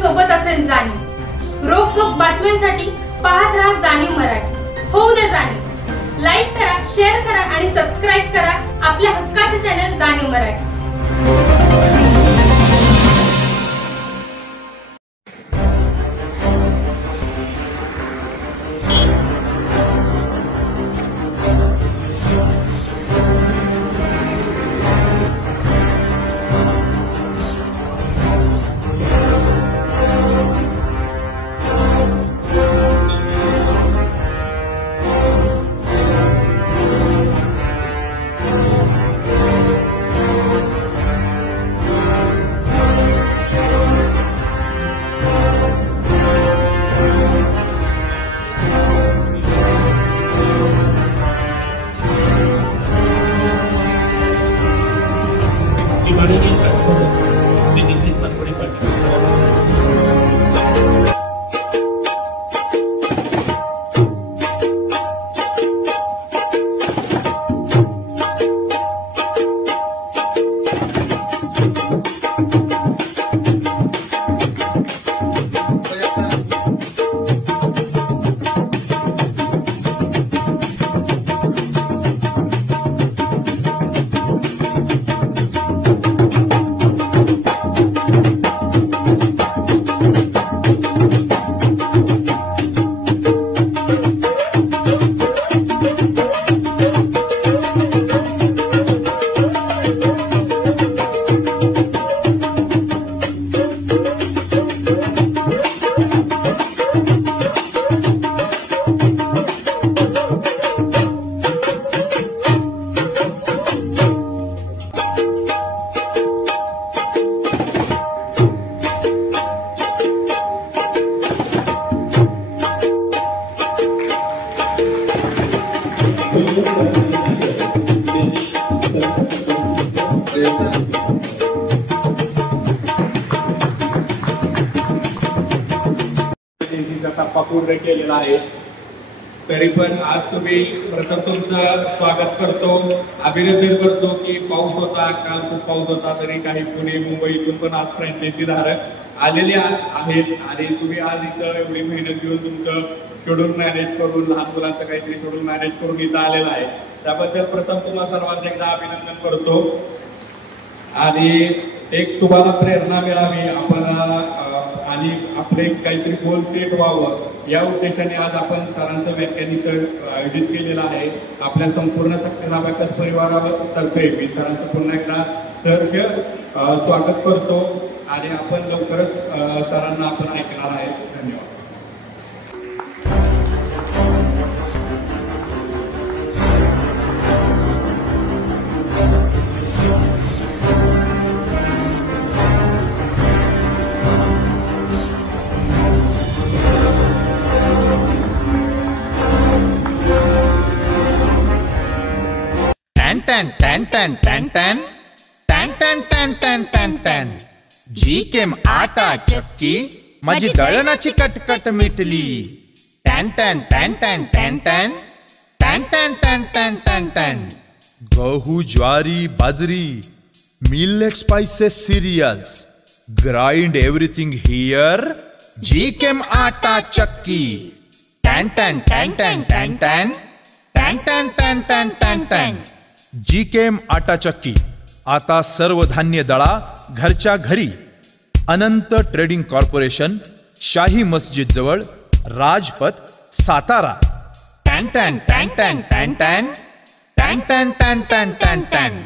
सोबत असेल जाणीव। रोखोक बातम्यांसाठी पाहत राहा जाणीव मराठी। होऊ दे जाणीव। लाईक करा, शेअर करा आणि सबस्क्राइब करा आपल्या हक्काचे चॅनल जाणीव मराठी। टप्पा पूर्ण केलेला आहे, तरी पण आज तुम्ही प्रथम तुमचं स्वागत करतो, अभिनंदन करतो की पाऊस होता, काल खूप पाऊस होता, तरी काही पुणे मुंबईतून पण आज फ्रँचायझी धारक आलेले आहेत आणि तुम्ही आज इथं एवढी मेहनत घेऊन तुमचं शेड्यूल मॅनेज करून, लहान मुलांचं काहीतरी शेड्यूल मॅनेज करून इथं आलेला आहे, त्याबद्दल प्रथम तुम्हाला सर्वांचं एकदा अभिनंदन करतो। आणि एक तुम्हाला प्रेरणा मिळावी आपण आणि आपले काहीतरी गोल सेट व्हावं या उद्देशाने आज आपण सरांचं व्याख्यान आयोजित केलेलं आहे। आपल्या संपूर्ण सक्सेस अबॅकस परिवारातर्फे मी सरांचं पुन्हा एकदा सहर्ष स्वागत करतो आणि आपण लवकरच सरांना आपण ऐकणार आहे। धन्यवाद। जीकेम आटा चक्की माझी दळणाची कटकट मिटली। टॅन टॅन टॅन टॅन टॅन टॅन टॅन टॅन टॅन टॅन टॅन टॅन गहू ज्वारी बाजरी millet spices cereals grind everything here जीकेम आटा चक्की। टॅन टॅन टॅन टॅन टॅन टॅन टॅन टॅन टॅन टॅन टॅन टॅन जीकेम आटा चक्की आता सर्व धान्य दळा घरच्या घरी। अनंत ट्रेडिंग कॉर्पोरेशन, शाही मस्जिद जवळ, राजपथ, सातारा। टॅन टॅन टॅन टॅन टॅन टॅन टॅन टॅन टॅन टॅन टॅन टॅन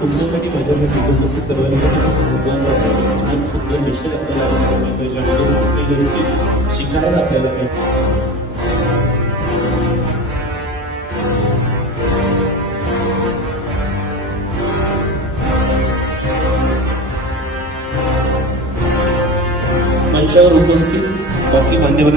तुमच्यासाठी माझ्यासाठी तुमच्याशी सर्वांसाठी महत्त्वाचा छान सुंदर विषय आपल्याला शिकायला आपल्याला मंचावर उपस्थित बाकी मान्यवर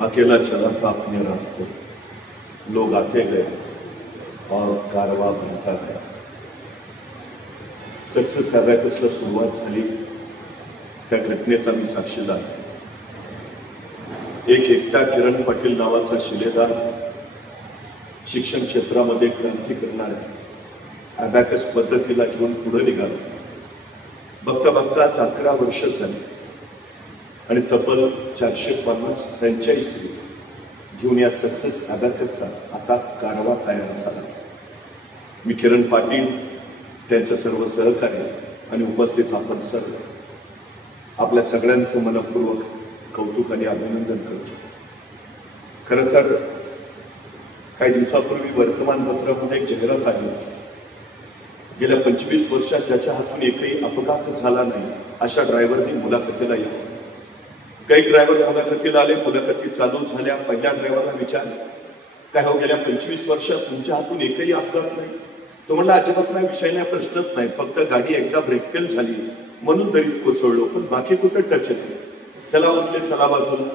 अकेला चला था अपने रास्ते, लोग आते गए, और कारवा बनता गया. सक्सेस अबॅकसला सुरुवात झाली त्या घटनेचा मी साक्षीदार. एक एकटा किरण पाटील नावाचा शिलेदार शिक्षण क्षेत्रामध्ये क्रांती करणाऱ्या अबॅकस पद्धतीला घेऊन पुढे निघाला. बघता बघताच 11 वर्ष झाली आणि तब्बल 450 फ्रँचायझी घेऊन या सक्सेस अबॅकसचा आता कारवा तयार झाला. मी किरण पाटील, त्यांचे सर्व सहकारी आणि उपस्थित आपण सर्व आपल्या सगळ्यांचं मनपूर्वक कौतुक आणि अभिनंदन करतो. खरं तर काही दिवसापूर्वी वर्तमानपत्रामध्ये एक जाहिरात आली होती. गेल्या 25 वर्षात ज्याच्या हातून एकही अपघात झाला नाही अशा ड्रायव्हरने मुलाखतीला यावं. काही ड्रायव्हर मुलाखतीला आले, मुलाखती चालू झाल्या. पहिल्या ड्रायव्हरला विचारलं, काय हो गेल्या 25 वर्षात तुमच्या हातून एकही अपघात नाही? तो म्हणला, अजिबात नाही, विषय नाही, प्रश्नच नाही, फक्त गाडी एकदा ब्रेक फेल झाली म्हणून दरीत कोसळलो, पण बाकी कुठं टच नाही. त्याला म्हटले चला बाजूला.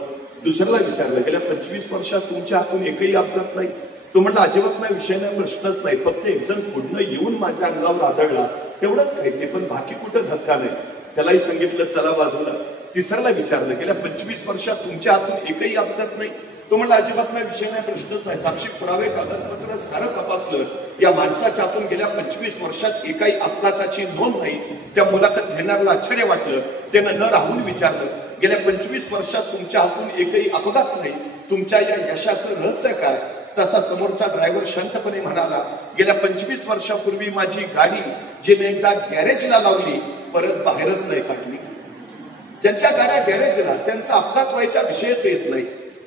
दुसऱ्याला विचारलं, गेल्या 25 वर्षात तुमच्या हातून एकही अपघात नाही? तो म्हणला, अजिबात नाही, विषय नाही, प्रश्नच नाही, फक्त एक जण पुढनं येऊन माझ्या अंगावर आदळला तेवढंच काही ते, पण बाकी कुठं धक्का नाही. त्यालाही सांगितलं चला बाजूला. तिसऱ्याला विचारलं, गेल्या 25 वर्षात तुमच्या हातून एकही अपघात नाही? तो म्हणला, अजिबात नाही, विषय नाही, प्रश्नच नाही, साक्षी पुरावे कागदपत्र सारं तपासलं, या माणसाच्या हातून गेल्या 25 वर्षात एकाही अपघाताची नोंद नाही. त्या मुलाखत घेणाऱ्याला आश्चर्य वाटलं. त्यानं न राहून विचारलं, गेल्या 25 वर्षात तुमच्या हातून एकही अपघात नाही, तुमच्या या यशाचं रहस्य काय? तसा समोरचा ड्रायव्हर शांतपणे म्हणाला, गेल्या 25 वर्षापूर्वी माझी गाडी जी मी एकदा गॅरेजला लावली परत बाहेरच नाही काढली. ज्यांच्या गाड्या गॅरेजला त्यांचा अपघात व्हायचा विषयच येत नाही,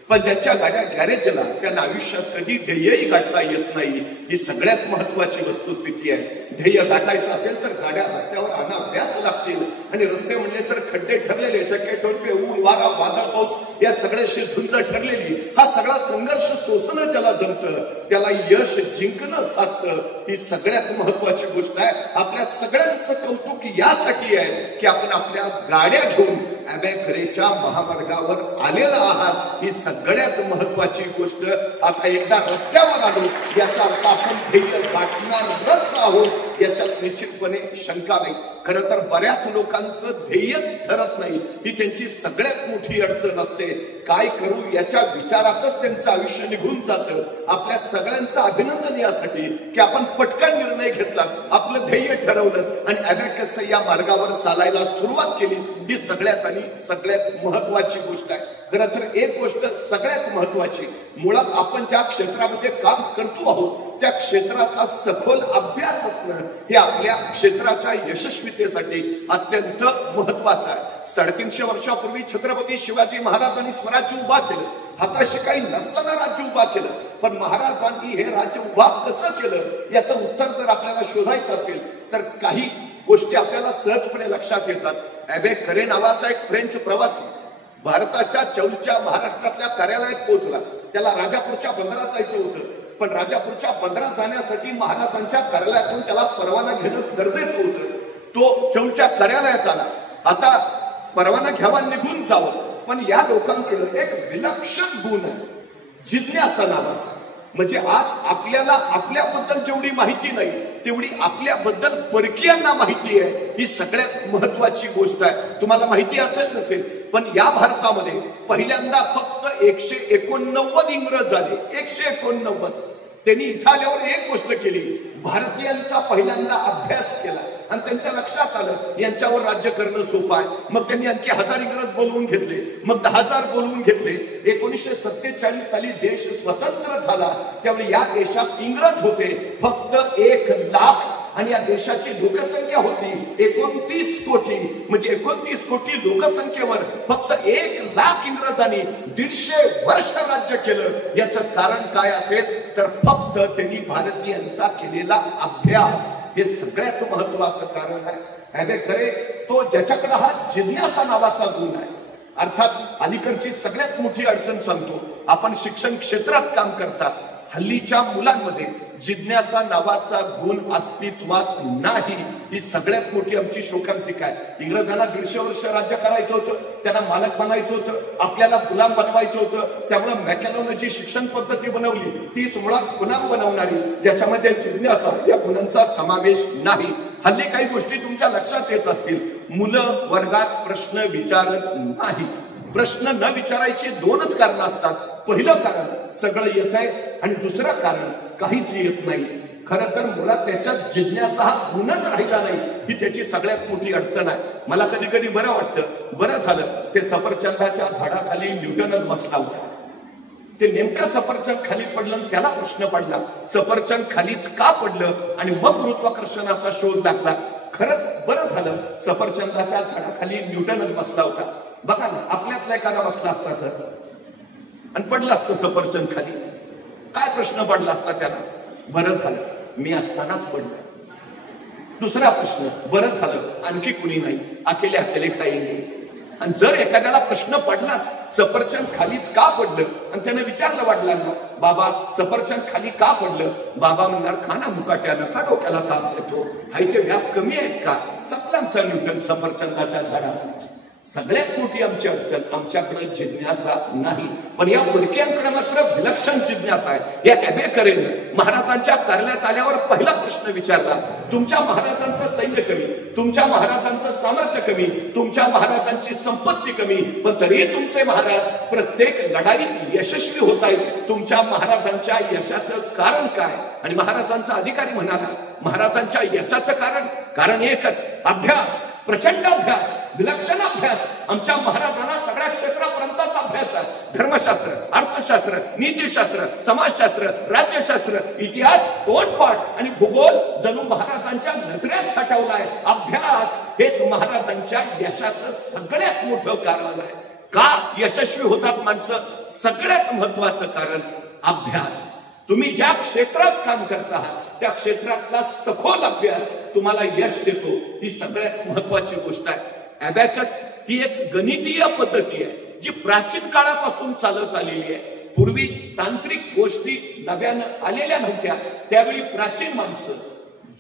पण ज्यांच्या गाड्या गॅरेजला त्यांना आयुष्यात कधी ध्येयही गाठता येत नाही. ही सगळ्यात महत्वाची वस्तुस्थिती आहे. ध्येय गाठायचं असेल तर गाड्या रस्त्यावर आणाव्याच लागतील, आणि रस्ते म्हणले तर खड्डे ठरलेले, टक्के टोळपे, ऊन वारा वादळ पाऊस या सगळ्याशी झुंज ठरलेली. हा सगळा संघर्ष सोसणं ज्याला जमतं त्याला यश जिंकणं साधतं. ही सगळ्यात महत्वाची गोष्ट आहे. आपल्या सगळ्यांचं कौतुक यासाठी आहे की आपण आपल्या गाड्या घेऊन अबॅकरेच्या महामार्गावर आलेला आहात. ही सगळ्यात महत्वाची गोष्ट. आता एकदा रस्त्यावर आलो याचा अर्थ आपण ध्येय गाठणारच आहोत याच्यात निश्चितपणे शंका नाही. खरं तर बऱ्याच लोकांचं ध्येयच ठरत नाही, ही त्यांची सगळ्यात मोठी अडचण असते. काय करू याच्या विचारातच त्यांचं आयुष्य निघून जातं. आपल्या सगळ्यांचं अभिनंदन यासाठी की आपण पटकन निर्णय घेतला, आपलं ध्येय ठरवलं आणि अबॅकस या मार्गावर चालायला सुरुवात केली. ही सगळ्यात आणि सगळ्यात महत्वाची गोष्ट आहे. खरं तर एक गोष्ट सगळ्यात महत्वाची, मुळात आपण ज्या क्षेत्रामध्ये काम करतो आहोत त्या क्षेत्राचा सखोल अभ्यास असणं हे आपल्या क्षेत्राच्या यशस्वीतेसाठी अत्यंत महत्वाचं आहे. 350 वर्षापूर्वी छत्रपती शिवाजी महाराजांनी स्वराज्य उभा केलं. हाताशी काही नसताना राज्य उभा केलं, पण महाराजांनी हे राज्य उभा कसं केलं याचं उत्तर जर आपल्याला शोधायचं असेल तर काही गोष्टी आपल्याला सहजपणे लक्षात येतात. अबॅकरे नावाचा एक फ्रेंच प्रवासी भारताच्या चौलच्या महाराष्ट्रातल्या कार्यालयात पोहोचला. त्याला राजापूरच्या बंदरात जायचं होतं, पण राजापूरच्या बंदरात जाण्यासाठी महाराजांच्या कार्यालयातून त्याला परवाना घेणं गरजेचं होतं. तो चौलच्या कार्यालयात आला. आता परवाना घ्यावा, निघून जावं, पण या लोकांकडे एक विलक्षण गुण आहे, जिज्ञासा नावाचा. म्हणजे आज आपल्याला आपल्याबद्दल जेवढी माहिती नाही तेवढी आपल्याबद्दल परकीयांना माहिती आहे. ही सगळ्यात महत्वाची गोष्ट आहे. तुम्हाला माहिती असेल नसेल, पण या भारतामध्ये पहिल्यांदा फक्त 189 इंग्रज आले. 189. त्यांनी इथं आल्यावर एक गोष्ट केली, भारतीयांचा पहिल्यांदा अभ्यास केला आणि त्यांच्या लक्षात आलं यांच्यावर राज्य करणं सोपं आहे. मग त्यांनी आणखी 1000 इंग्रज बोलवून घेतले, मग 10,000 बोलवून घेतले. 1947 साली देश स्वतंत्र झाला. त्यामुळे या देशात इंग्रज होते फक्त 1 लाख आणि या देशाची लोकसंख्या होती 29 कोटी. म्हणजे 29 कोटी लोकसंख्येवर फक्त 1 लाख इंग्रजांनी 150 वर्ष राज्य केलं. याचं कारण काय असेल तर फक्त त्यांनी भारतीयांचा केलेला अभ्यास. हे सगळ्यात महत्वाचं कारण आहे. अबॅकरे तो ज्याच्याकडे हा जिज्ञासा नावाचा गुण आहे. अर्थात अलीकडची सगळ्यात मोठी अडचण सांगतो, आपण शिक्षण क्षेत्रात काम करता, हल्लीच्या मुलांमध्ये जिज्ञासा नावाचा गुण अस्तित्वात नाही, ही सगळ्यात मोठी आमची शोकांतिका आहे. इंग्रजांना 150 वर्ष राज्य करायचं होतं, त्यांना मालक बनायचं होतं, आपल्याला गुलाम बनवायचं होतं. त्यामुळे मॅकॅलोने जी शिक्षण पद्धती बनवली तीच मुळात गुलाम बनवणारी, ज्याच्यामध्ये जिज्ञासा या गुणांचा समावेश नाही. हल्ली काही गोष्टी तुमच्या लक्षात येत असतील. मुलं वर्गात प्रश्न विचारत नाही. प्रश्न न विचारायची 2च कारण असतात. पहिलं कारण सगळं येत आहे आणि दुसरं कारण काहीच येत नाही. खरं तर मुळात त्याच्यात जिज्ञासा हा गुणच राहिला नाही, ही त्याची सगळ्यात मोठी अडचण आहे. मला कधी कधी बरं वाटतं, बरं झालं ते सफरचंदाच्या झाडाखाली न्यूटनच बसला होता. ते नेमकं सफरचंद खाली पडलं आणि त्याला प्रश्न पडला, सफरचंद खालीच का पडलं, आणि मग गुरुत्वाकर्षणाचा शोध लागला. खरंच बरं झालं सफरचंदाच्या झाडाखाली न्यूटनच बसला होता. बघा ना, आपल्यातला एखादा बसला असता तर आणि पडलं असतं सफरचंद खाली, काय प्रश्न पडला असता त्याला? बरं झालं मी असतानाच पडलं. दुसरा प्रश्न, बरं झालं आणखी कुणी नाही, अकेले अकेले खाएंगे. आणि जर एखाद्याला प्रश्न पडलाच सफरचंद खालीच का पडलं, आणि त्याने विचारलं वडिलांना, बाबा सफरचंद खाली का पडलं? बाबा म्हणणार, खाना मुकाट्यानं का डोक्याला ताप देतो, हाय ते व्याप कमी आहेत का? सपला आमचा न्यूटन सफरचंदाच्या झाडावर. सगळ्यात मोठी आमची अडचण, आमच्याकडे जिज्ञासा नाही. पण या परकीयांकडे मात्र विलक्षण जिज्ञासा आहे. या अबेकरेनं महाराजांच्या कार्यालयात आल्यावर पहिला प्रश्न विचारला, तुमच्या महाराजांचं सैन्य कमी, तुमच्या महाराजांचं सामर्थ्य कमी, तुमच्या महाराजांची संपत्ती कमी, पण तरीही तुमचे महाराज प्रत्येक लढाईत यशस्वी होत आहेत. तुमच्या महाराजांच्या यशाचं कारण काय? आणि महाराजांचा अधिकारी म्हणाला, महाराजांच्या यशाचं कारण एकच, अभ्यास, प्रचंड अभ्यास, विलक्षण अभ्यास. आमच्या महाराजांना सगळ्या क्षेत्रापर्यंतचा अभ्यास आहे. धर्मशास्त्र, अर्थशास्त्र, नीतिशास्त्र, समाजशास्त्र, राज्यशास्त्र, इतिहास, तोंडपाठ आणि भूगोल जणू महाराजांच्या नजरेत साठवलाय. अभ्यास हेच महाराजांच्या यशाचं सगळ्यात मोठं कारण आहे. का यशस्वी होतात माणसं? सगळ्यात महत्वाचं कारण अभ्यास. तुम्ही ज्या क्षेत्रात काम करता आहात त्या क्षेत्रातला सखोल अभ्यास तुम्हाला यश देतो, ही सगळ्यात महत्वाची गोष्ट आहे. अबॅकस ही एक गणितीय पद्धती आहे जी प्राचीन काळापासून चालत आलेली आहे. पूर्वी तांत्रिक गोष्टी नव्यानं आलेल्या नव्हत्या. त्यावेळी प्राचीन माणसं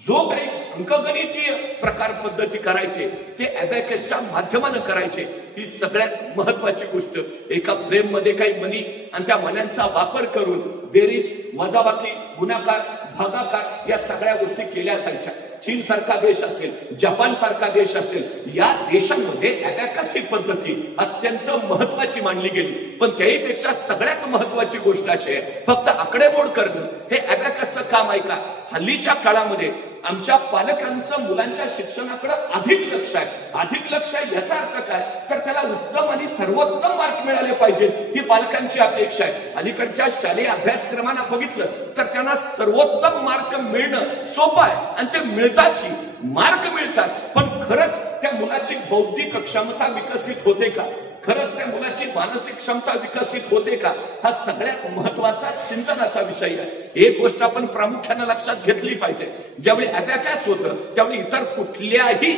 जो काही अंकगणितीय प्रकार पद्धती करायचे ते अबॅकसच्या माध्यमानं करायचे. ही सगळ्यात महत्वाची गोष्ट. एका फ्रेम मध्ये काही मणी आणि त्या मण्यांचा वापर करून बेरीज, वजाबाकी, गुणाकार, भागाकार या सगळ्या गोष्टी केल्या जायच्या. चीन सारखा देश असेल, जपान सारखा देश असेल, या देशांमध्ये अबॅकस ही पद्धती अत्यंत महत्वाची मानली गेली. पण त्याहीपेक्षा सगळ्यात महत्वाची गोष्ट अशी आहे, फक्त आकडेमोड करणं हे अबॅकसचं काम आहे का? हल्लीच्या काळामध्ये आमच्या पालकांचं मुलांच्या शिक्षणाकडे अधिक लक्ष आहे. अधिक लक्ष आहे याचा अर्थ काय? तर त्याला उत्तम आणि सर्वोत्तम मार्क मिळाले पाहिजे ही पालकांची अपेक्षा आहे. अलीकडच्या शालेय अभ्यासक्रमांना बघितलं तर त्यांना सर्वोत्तम मार्क मिळणं सोपं आहे आणि ते मिळतातही. मार्क मिळतात, पण खरंच त्या मुलाची बौद्धिक क्षमता विकसित होते का? खरंच त्या मुलाची मानसिक क्षमता विकसित होते का? हा सगळ्यात महत्वाचा चिंतनाचा विषय आहे. एक गोष्ट आपण प्रामुख्याने लक्षात घेतली पाहिजे, ज्यावेळी अबॅकस होतं त्यावेळी इतर कुठल्याही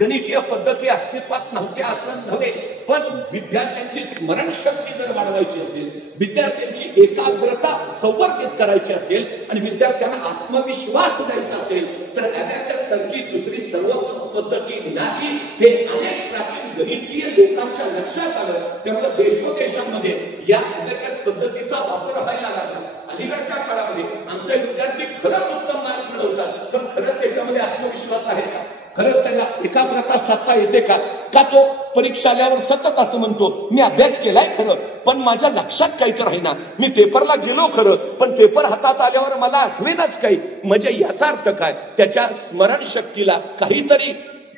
गणितीय पद्धती अस्तित्वात नव्हत्या असं नव्हे. पण विद्यार्थ्यांची स्मरणशक्ती जर वाढवायची असेल, विद्यार्थ्यांची एकाग्रता संवर्धित करायची असेल आणि विद्यार्थ्यांना आत्मविश्वास द्यायचा असेल तर अबॅकस सारखी दुसरी सर्वोत्तम पद्धती नाही. हे अनेक प्राचीन गणितीय लोकांच्या लक्षात आलं. त्यामुळे देशोदेशांमध्ये या अबॅकस पद्धतीचा वापर व्हायला लागला. अलीकडच्या काळामध्ये आमचे विद्यार्थी खरंच उत्तम मार्क मिळवतात, पण खरंच त्याच्यामध्ये आत्मविश्वास आहे का? खरंच त्याला एकाग्रता साधता येते का? का तो परीक्षा आल्यावर सतत असं म्हणतो, मी अभ्यास केलाय खरं पण माझ्या लक्षात काहीच राहीना, मी पेपरला गेलो खरं पण पेपर हातात आल्यावर मला आठवेनाच काही. म्हणजे याचा अर्थ काय? त्याच्या स्मरणशक्तीला काहीतरी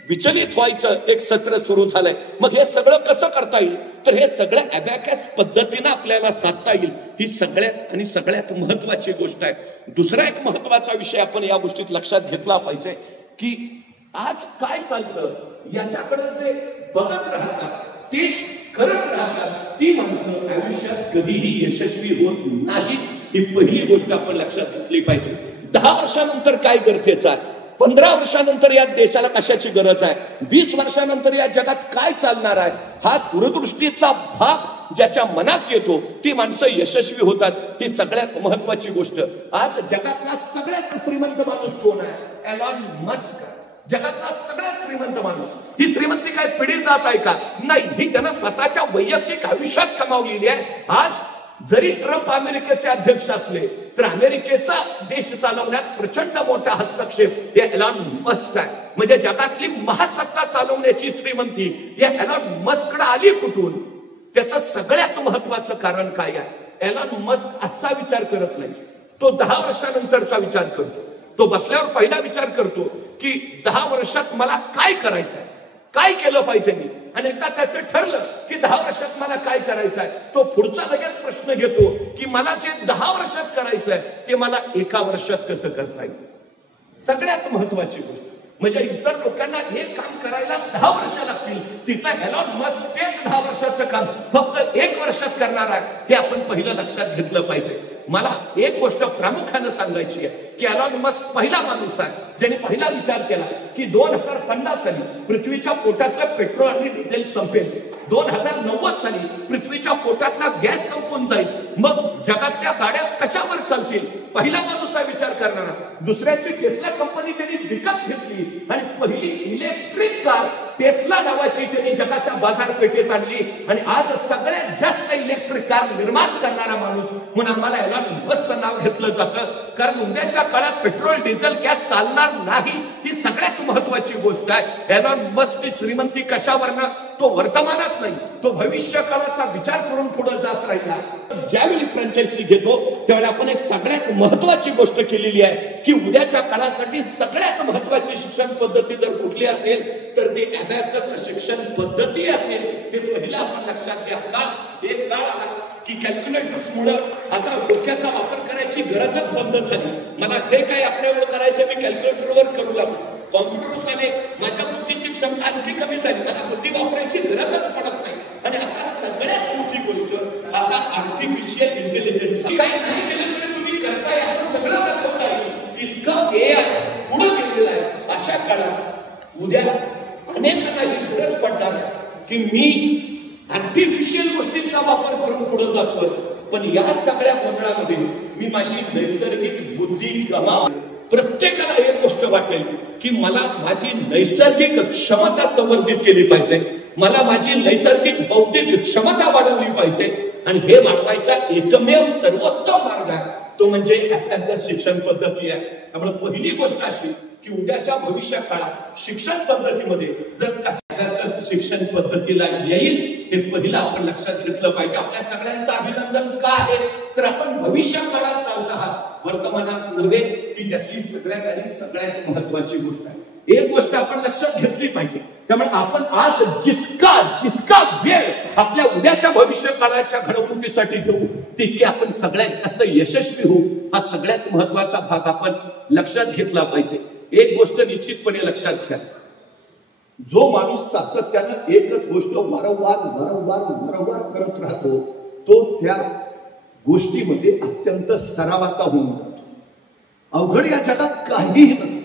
विचलित व्हायचं एक सत्र सुरू झालंय. मग हे सगळं कसं करता येईल? तर हे सगळं अबॅकस पद्धतीनं आपल्याला साधता येईल. ही सगळ्यात आणि सगळ्यात महत्वाची गोष्ट आहे. दुसरा एक महत्वाचा विषय आपण या गोष्टीत लक्षात घेतला पाहिजे की आज काय चालतं याच्याकडे जे बघत राहतात तेच करत राहतात ती माणसं आयुष्यात कधीही यशस्वी होत नाही. ही पहिली गोष्ट आपण लक्षात घेतली पाहिजे. 10 वर्षानंतर काय गरजेचं आहे, 15 वर्षानंतर या देशाला कशाची गरज आहे, 20 वर्षानंतर या जगात काय चालणार आहे, हा दूरदृष्टीचा भाग ज्याच्या मनात येतो ती माणसं यशस्वी होतात. ही सगळ्यात महत्वाची गोष्ट. आज जगातला सगळ्यात श्रीमंत माणूस कोण आहे? Elon Musk. जगातला सगळ्यात श्रीमंत माणूस. ही श्रीमंती काय पिढी जात आहे का? नाही, ही त्यानं स्वतःच्या वैयक्तिक आयुष्यात कमावलेली आहे. आज जरी ट्रम्प अमेरिकेचे अध्यक्ष असले तर अमेरिकेचा देश चालवण्यात प्रचंड मोठा हस्तक्षेप या एलॉन मस्क आहे. म्हणजे जगातली महासत्ता चालवण्याची श्रीमंती या एलॉन मस्ककडे आली कुठून? त्याचं सगळ्यात महत्वाचं कारण काय आहे? एलॉन मस्क आजचा विचार करत नाही, तो 10 वर्षानंतरचा विचार करतो. तो बसल्यावर पहिला विचार करतो की 10 वर्षात मला काय करायचंय, काय केलं पाहिजे मी. आणि एकदा त्याचं ठरलं की 10 वर्षात मला काय करायचं आहे, तो पुढचा लगेच प्रश्न घेतो की मला जे 10 वर्षात करायचं आहे ते मला 1 वर्षात कसं करता येईल. सगळ्यात महत्वाची गोष्ट म्हणजे इतर लोकांना एक काम करायला 10 वर्ष लागतील, तिथं एलॉन मस्क तेच 10 वर्षाचं काम फक्त 1 वर्षात करणार आहे. हे आपण पहिलं लक्षात घेतलं पाहिजे. मला एक गोष्ट प्रामुख्याने सांगायची आहे की एलॉन मस्क पहिला माणूस आहे ज्याने पहिला विचार केला की 2050 साली पृथ्वीच्या पोटातलं पेट्रोल आणि डिझेल संपेल, 2090 साली पृथ्वीच्या पोटातला गॅस संपून जाईल, मग जगातल्या गाड्या कशावर चालतील. पहिला माणूस हा विचार करणारा. दुसऱ्याची टेस्ला कंपनी त्यांनी विकत घेतली आणि पहिली इलेक्ट्रिक कार टेस्ला नावाची त्यांनी जगाच्या बाजारपेठेत आणली. आणि आज सगळ्यात जास्त इलेक्ट्रिक कार निर्माण करणारा माणूस म्हणून आम्हाला एलॉन मस्कचं नाव घेतलं जातं. कारण उद्याच्या काळात पेट्रोल डिझेल गॅस चालणार नाही, ही सगळ्यात महत्वाची गोष्ट आहे. एलॉन मस्कची श्रीमंती कशावरनं? तो वर्तमानात नाही, तो भविष्य काळाचा विचार करून पुढे जात राहिला. ज्यावेळी फ्रँचायझी घेतो त्यावेळी आपण एक सगळ्यात महत्वाची गोष्ट केलेली आहे की उद्याच्या काळासाठी सगळ्यात महत्वाची शिक्षण पद्धती जर कुठली असेल तर ती अबॅकस शिक्षण पद्धती असेल. ते पहिलं आपण लक्षात घ्या. का? एक काळ आला की कॅल्क्युलेटर्समुळे आता डोक्याचा वापर करायची गरजच बंद झाली. मला जे काही आपल्यावर करायचं मी कॅल्क्युलेटरवर करू लागलो. कॉम्प्युटर्स आले, माझ्या बुद्धीची क्षमता आणखी कमी झाली, मला बुद्धी वापरायची गरजच पडत नाही. आणि आता सगळ्यात मोठी गोष्ट आता आर्टिफिशियल इंटेलिजन्स. काही नाही केलं तरी तुम्ही करताय असं सगळं दाखवता येईल इतकं एआय पुढे गेलेलं आहे. अशा काळात उद्या अनेकांना ही गरज पडणार की मी आर्टिफिशियल गोष्टींचा वापर करून पुढे जातोय, पण या सगळ्या गोंधळामध्ये मी माझी नैसर्गिक बुद्धी गमावली. प्रत्येकाला एक गोष्ट वाटेल की मला माझी नैसर्गिक क्षमता संवर्धित केली पाहिजे, मला माझी नैसर्गिक बौद्धिक क्षमता वाढवली पाहिजे. आणि हे वाढवायचा एकमेव सर्वोत्तम मार्ग आहे तो म्हणजे अबॅकस शिक्षण पद्धती आहे. त्यामुळे पहिली गोष्ट अशी की उद्याच्या भविष्य काळात शिक्षण पद्धतीमध्ये जर अबॅकस शिक्षण पद्धतीला येईल हे पहिलं आपण लक्षात घेतलं पाहिजे. आपल्या सगळ्यांचं अभिनंदन का आहे तर आपण भविष्य काळात चालत आहात, वर्तमानात नव्हे. ही त्यातली सगळ्यात महत्वाची गोष्ट आहे. एक गोष्ट आपण लक्षात घेतली पाहिजे. त्यामुळे आपण आज जितका वेळ आपल्या उद्याच्या भविष्य काळाच्या घडवणुकीसाठी देऊ तितके आपण सगळ्यात जास्त यशस्वी होऊ. हा सगळ्यात महत्वाचा भाग आपण लक्षात घेतला पाहिजे. एक गोष्ट निश्चितपणे लक्षात घ्या, जो माणूस सातत्यानं एकच गोष्ट वारंवार करत राहतो तो त्या गोष्टीमध्ये अत्यंत सरावाचा होऊन जातो. अवघड या जगात काहीही नसतं.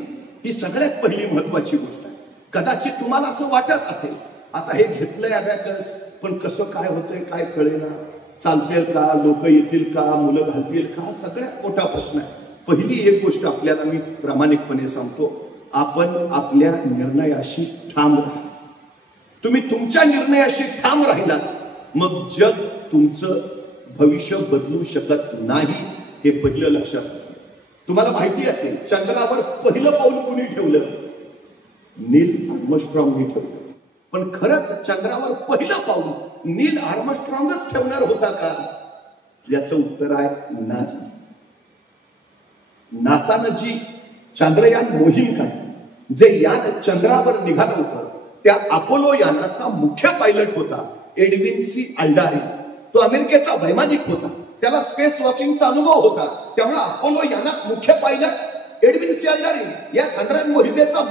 ही सगळ्यात पहिली महत्वाची गोष्ट आहे. कदाचित तुम्हाला असं वाटत असेल आता हे घेतलंय अबॅकस पण कसं काय होतंय काय कळेना, चालतील का, लोक येतील का, मुलं घालतील का, सगळ्यात मोठा प्रश्न आहे. पहिली एक गोष्ट आपल्याला मी प्रामाणिकपणे सांगतो, आपण आपल्या निर्णयाशी ठाम राहा. तुम्ही तुमच्या निर्णयाशी ठाम राहिलात मग जग तुमचं भविष्य बदलू शकत नाही. हे पहिलं लक्षात असू. तुम्हाला माहिती असेल चंद्रावर पहिलं पाऊल कुणी ठेवलं? नील आर्मस्ट्रॉंगने ठेवलं. पण खरंच चंद्रावर पहिलं पाऊल नील आर्मस्ट्रॉंगच ठेवणार होता का? याचं उत्तर आहे नाही. नासानं जी चांद्रयान मोहीम काढली, जे यान चंद्रावर निघालं होतं, त्या अपोलो यानाचा मुख्य पायलट होता एडविन सी अल्डारिन. तो अमेरिकेचा वैमानिक होता, त्याला स्पेस वॉकिंगचा अनुभव होता. त्यामुळे अपोलो यानात मुख्य पायलट एडविन सी अल्डारिन, या चांद्रयान मोहिमेचा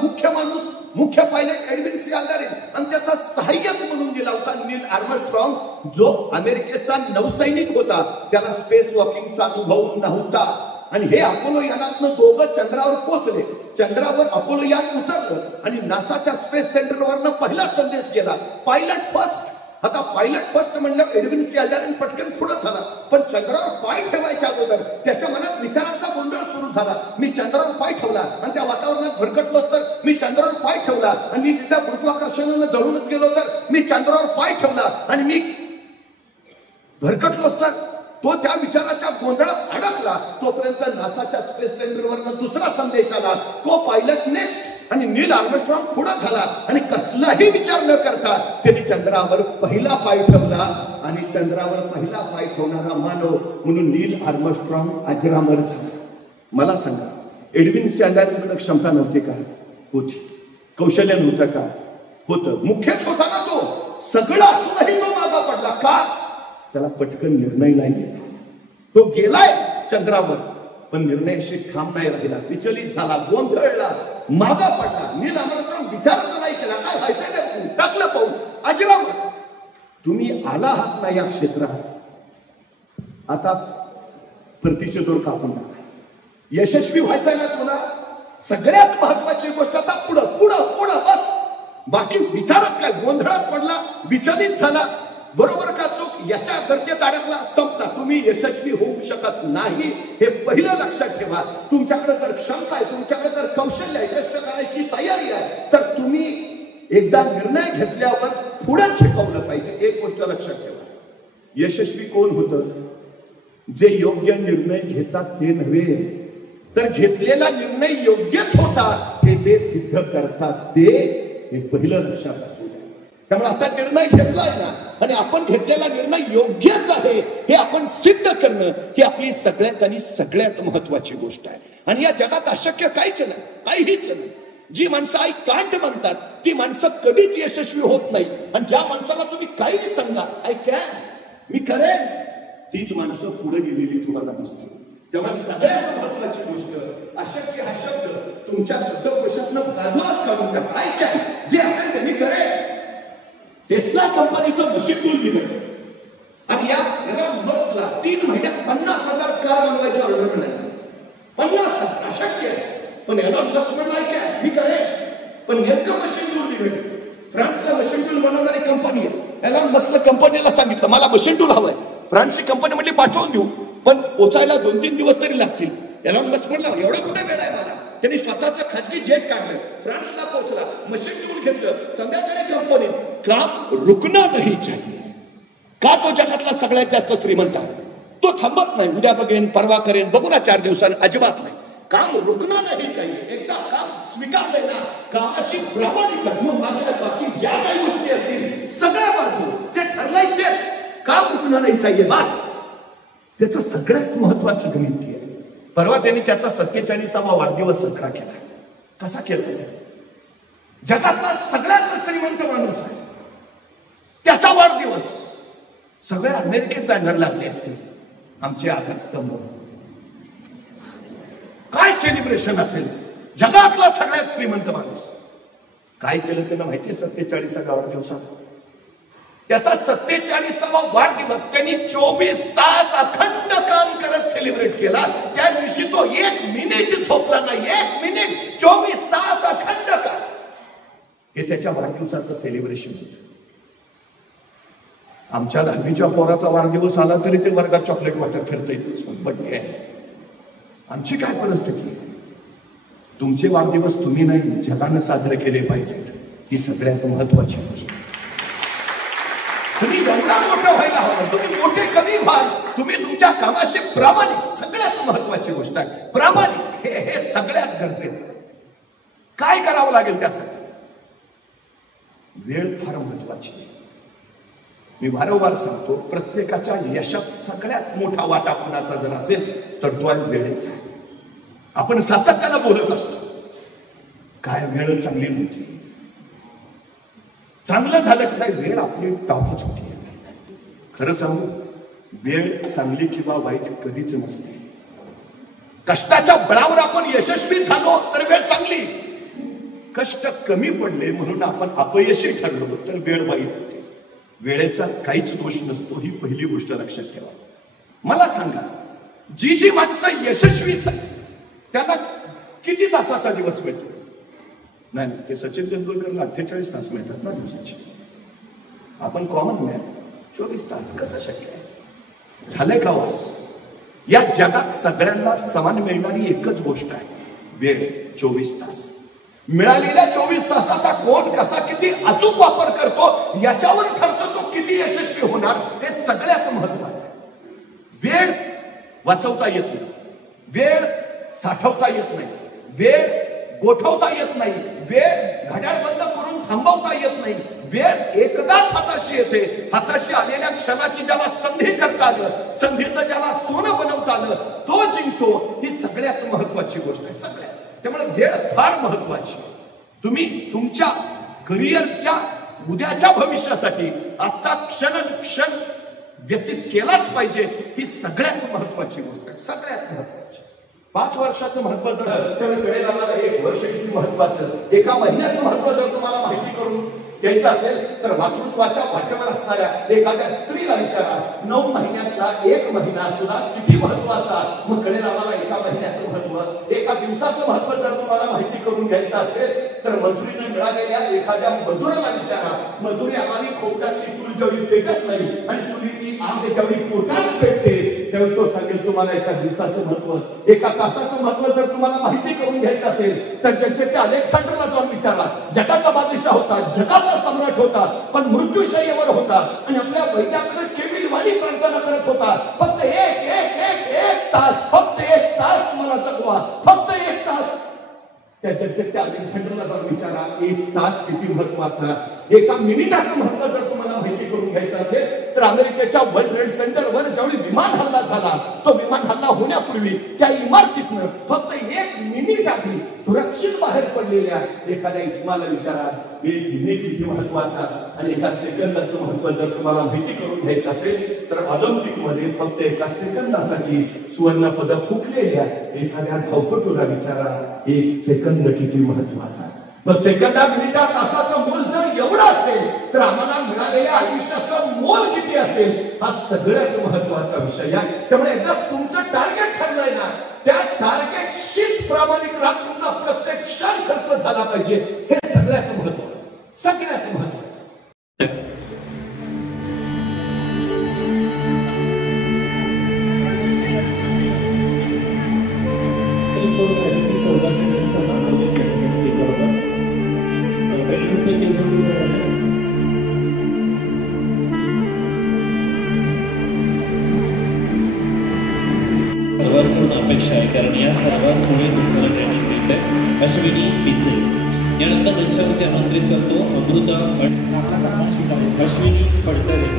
मुख्य पायलट एडविन सी अल्डारिन, आणि त्याचा सहाय्यक म्हणून दिला होता नील आर्मस्ट्रॉंग, जो अमेरिकेचा नौसैनिक होता, त्याला स्पेस वॉकिंगचा अनुभव नव्हता. आणि हे अपोलो यानातनं दोघं चंद्रावर पोहोचले. चंद्रावर अपोलो यान उतरलं आणि नासाच्या स्पेस सेंटरवरनं पहिला संदेश गेला, पायलट फर्स्ट. आता पायलट फर्स्ट म्हणलं एडविन सी आजारांनी पटकन पुढे झाला, पण चंद्रावर पाय ठेवायच्या अगोदर त्याच्या मनात विचारांचा गोंधळ सुरू झाला. मी चंद्रावर पाय ठेवला आणि त्या वातावरणात भरकटलोच तर, मी चंद्रावर पाय ठेवला आणि मी तिच्या गुरुत्वाकर्षणानं जळूनच गेलो तर, मी चंद्रावर पाय ठेवला आणि मी भरकटलोच तर, तो त्या विचाराच्या गोंधळात अडकला. तोपर्यंत नासाच्या स्पेस सेंटरवरनं दुसरा संदेश आला. तो पायलट नेक्स्ट आणि नील आर्मस्ट्रॉंग पुढे झाला आणि कसलाही विचार न करता त्यांनी चंद्रावर पहिला पाय ठेवला. आणि चंद्रावर पहिला पाय ठेवणारा मानव म्हणून नील आर्मस्ट्रॉंग अजरामर झाला. मला सांगा, एडविन सी आजारांकडे क्षमता नव्हती का? होती. कौशल्य नव्हतं का? होतं. मुख्यच होता ना तो. सगळं असूनही तो मागा पडला का? त्याला पटकन निर्णय नाही घेता. तो गेलाय चंद्रावर पण निर्णयाशी ठाम नाही राहिला, विचलित झाला, गोंधळला, मागा पडला. नील आर्मस्ट्रॉंग विचारच नाही केला, काय व्हायचं नाही, टाकलं पाऊल. अजरामर, तुम्ही आला आहात ना या क्षेत्रात, आता परतीचे दोर कापून टाका. यशस्वी व्हायचंय ना तुला, सगळ्यात महत्वाची गोष्ट आता पुढं पुढं पुढं बस. बाकी विचारच काय? गोंधळात पडला, विचलित झाला, बरोबर का चूक याच्या गर्तेत अडकला, संपला. तुम्ही यशस्वी होऊ शकत नाही हे पहिलं लक्षात ठेवा. तुमच्याकडे जर क्षमता आहे, तुमच्याकडे जर कौशल्य आहे, कष्ट करायची तयारी आहे, तर तुम्ही एकदा निर्णय घेतल्यावर पुढे शिकवलं पाहिजे. एक गोष्ट लक्षात ठेवा, यशस्वी कोण होतं? जे योग्य निर्णय घेतात ते नव्हे, तर घेतलेला निर्णय योग्यच होता हे जे सिद्ध करतात ते, हे पहिलं लक्षात असू द्या. त्यामुळे आता निर्णय घेतलाय ना, आणि आपण घेतलेला निर्णय योग्यच आहे हे आपण सिद्ध करणं ही आपली सगळ्यात आणि सगळ्यात महत्वाची गोष्ट आहे. आणि या जगात अशक्य काहीच नाही, काहीच नाही. जी माणसं आय कांट म्हणतात ती माणसं कधीच यशस्वी होत नाही. आणि ज्या माणसाला तुम्ही काही सांगा, आय कॅन, मी करेन, तीच माणसं पुढे गेलेली तुम्हाला दिसते. तेव्हा सगळ्यात महत्वाची गोष्ट, अशक्य हा शब्द तुमच्या शब्दकोशातनं बाजूलाच काढून टाका. आय कॅन, जे असेल ते मी करेन. टेस्ला कंपनीचं मशीन टूल दिलं आणि या मस्कला 3 महिन्यात 50,000 कार बनवायची ऑर्डर मिळाली. 50,000 अशक्य आहे, पण एलॉन मस्क म्हणलाय काय, मी करेन. पण नेमकं मशीन टूल दिलं. फ्रान्सला मशीन टूल बनवणारी कंपनी आहे. एलॉन मस्कला कंपनीला सांगितलं मला मशीन टूल हवंय. फ्रान्सची कंपनी म्हटली पाठवून देऊ, पण पोचायला 2-3 दिवस तरी लागतील. एलॉन मस्क म्हटला एवढा कुठे वेळ आहे मला. त्यांनी स्वतःचं खाजगी जेट काढलं, फ्रान्सला पोहोचला, मशीन टूल घेतलं, संध्याकाळी कंपनीत काम रुकना नाही चाहिए. का? तो जगातला सगळ्यात जास्त श्रीमंत आहे. तो थांबत नाही, उद्या बघेन, परवा करेन, बघू ना 4 दिवसांनी, अजिबात नाही. काम रुकना नाही चाहिए. एकदा काम स्वीकारले ना, कामाशी प्रामाणिक मग बाकी ज्या काही गोष्टी असतील सगळ्या बाजू जे ठरलंय तेच, काम रुकना नाही चाहिए बस. त्याचं सगळ्यात महत्वाचं गणित आहे. परवा त्यांनी त्याचा 47वा वाढदिवस साजरा केला. कसा केला? जगातला सगळ्यात श्रीमंत माणूस आहे, त्याचा वाढदिवस. सगळ्या अमेरिकेत बॅनर लागले असते, आमचे आधारस्तंभ. काय सेलिब्रेशन असेल? जगातला सगळ्यात श्रीमंत माणूस काय केलं त्यांना माहितीये? 47व्या वाढदिवसात त्याचा 47वा वाढदिवस त्यांनी 24 तास अखंड काम करत सेलिब्रेट केला. त्या दिवशी तो 1 मिनिट झोपला नाही. 1 मिनिट, 24 तास अखंड काम. हे त्याच्या वाढदिवसाचं सेलिब्रेशन होतं. आमच्या 10वीच्या पोराचा वाढदिवस आला तरी ते वर्गात चॉकलेट वाटत फिरतंय, बड्डे आहे. आमची काय परिस्थिती? तुमचे वाढदिवस तुम्ही नाही, जगानं साजरे केले पाहिजेत. ही सगळ्यात महत्वाची गोष्ट. तुम्ही एवढा मोठं व्हायला हवं. तुम्ही मोठे कधी व्हाल? तुम्ही तुमच्या कामाशी प्रामाणिक. सगळ्यात महत्वाची गोष्ट आहे प्रामाणिक. हे सगळ्यात गरजेचं आहे. काय करावं लागेल त्यासाठी? वेळ फार महत्वाची आहे. मी वारंवार सांगतो, प्रत्येकाच्या यशात सगळ्यात मोठा वाटा कोणाचा जर असेल तर तो आहे वेळेचा. आपण सातत्यानं बोलत असतो, काय वेळ चांगली नव्हती, चांगलं झालं की नाही, वेळ आपली टॉपच होती. खरं सांगू, वेळ चांगली किंवा वाईट कधीच नसते. कष्टाच्या बळावर आपण यशस्वी झालो तर वेळ चांगली. कष्ट कमी पडले म्हणून आपण अपयशी ठरलो तर वेळ वाईट होते. वेळेचा काहीच दोष नसतो, ही पहिली गोष्ट लक्षात ठेवा. मला सांगा, जी माणसं यशस्वी झाली त्यांना किती तासाचा दिवस मिळतो? नाही, ते सचिन तेंडुलकरला 48 तास मिळतात ना दिवसाचे. आपण कॉमन मॅन 24 तास कसं शक्य आहे? झालंय का वास? या जगात सगळ्यांना समान मिळणारी एकच गोष्ट आहे, वेळ 24 तास. मिळालेल्या 24 तासाचा कोण कसा किती अचूक वापर करतो याच्यावर ठरतो तो किती यशस्वी होणार. हे सगळ्यात महत्वाचं आहे. वेळ वाचवता येत नाही, वेळ साठवता येत नाही, वेळ गोठवता येत नाही, वेळ घड्याळ बंद करून थांबवता येत नाही. वेळ एकदाच हाताशी येते. हाताशी आलेल्या क्षणाची ज्याला संधी करता आलं, संधीचं ज्याला सोनं बनवता आलं, तो जिंकतो. ही सगळ्यात महत्वाची गोष्ट आहे, सगळ्यात. त्यामुळे वेळ फार महत्वाची. तुम्ही तुमच्या करिअरच्या उद्याच्या भविष्यासाठी आजचा क्षण व्यतीत केलाच पाहिजे. ही सगळ्यात महत्वाची गोष्ट आहे, सगळ्यात महत्वाची. 5 वर्षाचं महत्व जर कळेल आम्हाला, 1 वर्ष किती महत्वाचं, 1 महिन्याचं महत्व जर तुम्हाला माहिती करून द्यायचं असेल तर मातृत्वाच्या वाटेवर असणाऱ्या एखाद्या स्त्रीला विचारा, 9 महिन्यातला 1 महिना सुद्धा किती महत्वाचा. मग कळेल आम्हाला 1 महिन्याचं महत्व. 1 दिवसाचं महत्व जर तुम्हाला माहिती करून घ्यायचं असेल तर मजुरीने मिळालेल्या एखाद्या मजुराला विचारा. मजुरी आम्हाला खोपट्यातली चूल जेवढी पेटत नाही आणि चुलीची आग जेवढी पोटात पेटते त्यावेळी तो सांगेल तुम्हाला 1 दिवसाचं महत्व. 1 तासाचं महत्व जर तुम्हाला माहिती करून घ्यायचं असेल तर जगचे अलेक्झांडरला जाऊन विचारा. जगाचा बादशाह होता, जगाचा सम्राट होता, पण मृत्यूशय्येवर होता आणि आपल्या वैद्याकडे केविलवाणी प्रार्थना करत होता. फक्त एक तास, फक्त 1 तास मला जगवा, फक्त 1 तास. त्या अलेक्झांडरला जाऊन विचारा 1 तास किती महत्वाचा. 1 मिनिटाचं महत्व जर तुम्हाला माहिती करून घ्यायचं असेल तर अमेरिकेच्या वर्ल्ड ट्रेड सेंटरवर ज्यावेळी विमान हल्ला झाला, तो विमान हल्ला होण्यापूर्वी त्या इमारतीतनं फक्त 1 मिनिट आधी सुरक्षित बाहेर पडलेल्या एखाद्या इस्माला विचारा 1 मिनिट किती महत्वाचा. आणि 1 सेकंदाचं महत्व जर तुम्हाला माहिती करून घ्यायचं असेल तर ऑलिम्पिक मध्ये फक्त 1 सेकंदासाठी सुवर्ण पदक हुकलेल्या एखाद्या धावपटूला विचारा 1 सेकंद किती महत्वाचा. मग सेकंदा, मिनिटा, तासाचं मोल जर एवढं असेल तर आम्हाला मिळालेल्या आयुष्याचं मोल किती असेल हा सगळ्यात महत्वाचा विषय आहे. त्यामुळे एकदा तुमचं टार्गेट ठरलंय ना, त्या टार्गेटशीच प्रामाणिक राहा. तुमचा प्रत्येक क्षण खर्च झाला पाहिजे. हे सगळ्यात महत्वाचं, सगळ्यात महत्वाचं. अपेक्षा आहे, कारण या सर्वांमुळे तुम्हाला ट्रेनिंग मिळते. अश्विनी पिसे यानंतर मंचावरती आमंत्रित करतो अमृता अश्विनी फडतरे,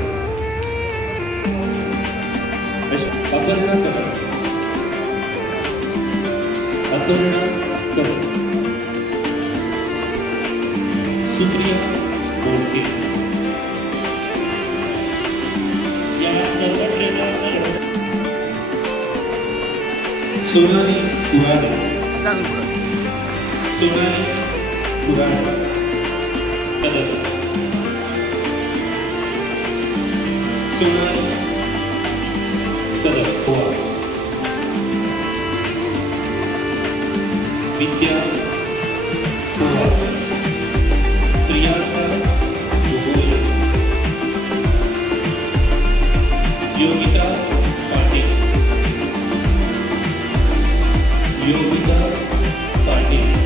अपर्णा कदम, सुप्रिया बोलके. या सर्व ट्रेनर सोनाली कुराडे, सोनाली कुराडे कदम, सोनाली कदम गोवा, विद्या गोवा, प्रियांका गोगोले, योगिता पाटील, योगिता पाटील.